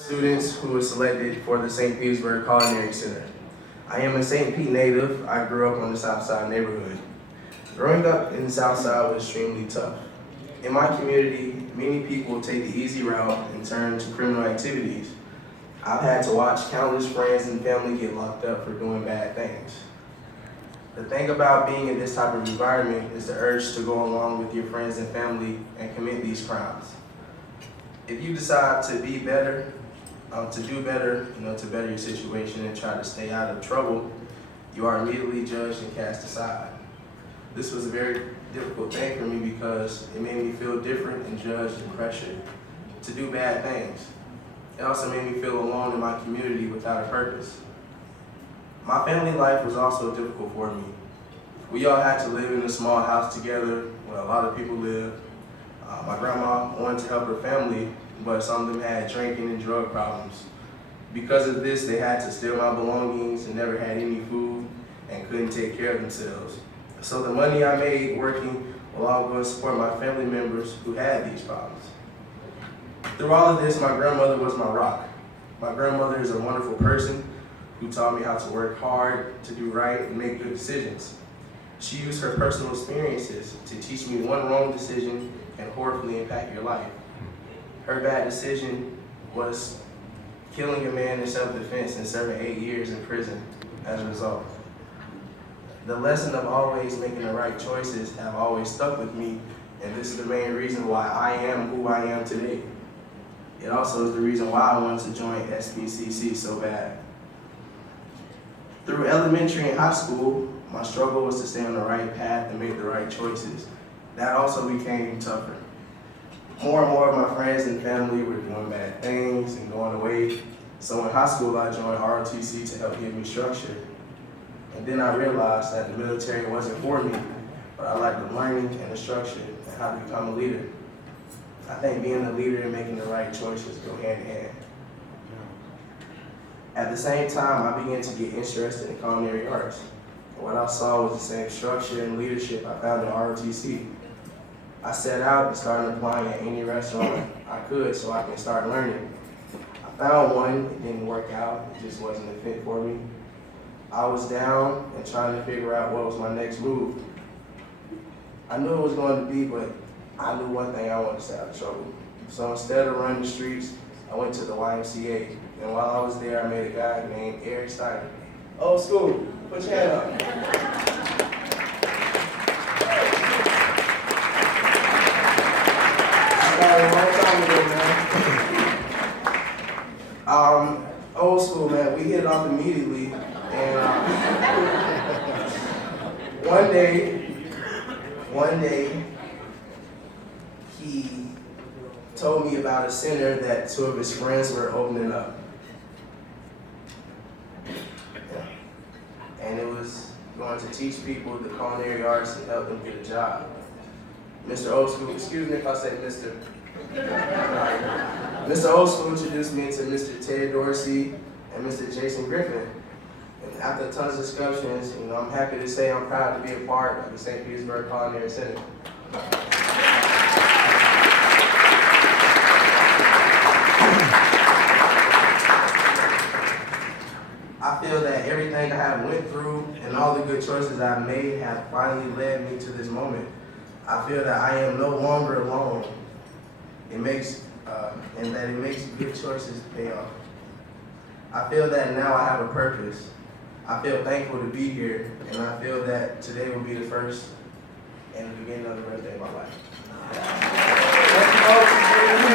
Students who were selected for the St. Petersburg Culinary Center. I am a St. Pete native. I grew up on the South Side neighborhood. Growing up in the South Side was extremely tough. In my community, many people take the easy route and turn to criminal activities. I've had to watch countless friends and family get locked up for doing bad things. The thing about being in this type of environment is the urge to go along with your friends and family and commit these crimes. If you decide to be better, to do better, to better your situation and try to stay out of trouble, you are immediately judged and cast aside. This was a very difficult thing for me because it made me feel different and judged and pressured to do bad things. It also made me feel alone in my community without a purpose. My family life was also difficult for me. We all had to live in a small house together where a lot of people lived. My grandma wanted to help her family, but some of them had drinking and drug problems. Because of this, they had to steal my belongings and never had any food and couldn't take care of themselves. So the money I made working will all go to support my family members who had these problems. Through all of this, my grandmother was my rock. My grandmother is a wonderful person who taught me how to work hard, to do right, and make good decisions. She used her personal experiences to teach me one wrong decision can horribly impact your life. Her bad decision was killing a man in self-defense and serving 8 years in prison as a result. The lesson of always making the right choices have always stuck with me, and this is the main reason why I am who I am today. It also is the reason why I wanted to join SPCC so bad. Through elementary and high school, my struggle was to stay on the right path and make the right choices. That also became tougher. More and more of my friends and family were doing bad things and going away. So in high school, I joined ROTC to help give me structure. And then I realized that the military wasn't for me, but I liked the learning and the structure and how to become a leader. I think being a leader and making the right choices go hand in hand. At the same time, I began to get interested in culinary arts. And what I saw was the same structure and leadership I found in ROTC. I set out and started applying at any restaurant I could so I can start learning. I found one, it didn't work out, it just wasn't a fit for me. I was down and trying to figure out what was my next move. I knew it was going to be, but I knew one thing: I wanted to stay out of trouble. So instead of running the streets, I went to the YMCA. And while I was there, I met a guy named Eric Steiner. Old school, put your hand up. A long time ago, man. Old school, man. We hit it off immediately, and one day, he told me about a center that two of his friends were opening up, and it was going to teach people the culinary arts and help them get a job. Mr. Old School, excuse me if I say Mr. Mr. Old School introduced me to Mr. Ted Dorsey and Mr. Jason Griffin. And after tons of discussions, I'm happy to say I'm proud to be a part of the St. Petersburg Culinary Center. I feel that everything I have went through and all the good choices I've made have finally led me to this moment. I feel that I am no longer alone. And that it makes good choices pay off. I feel that now I have a purpose. I feel thankful to be here, and I feel that today will be the first and the beginning of the rest of my life. Thank you all for being here.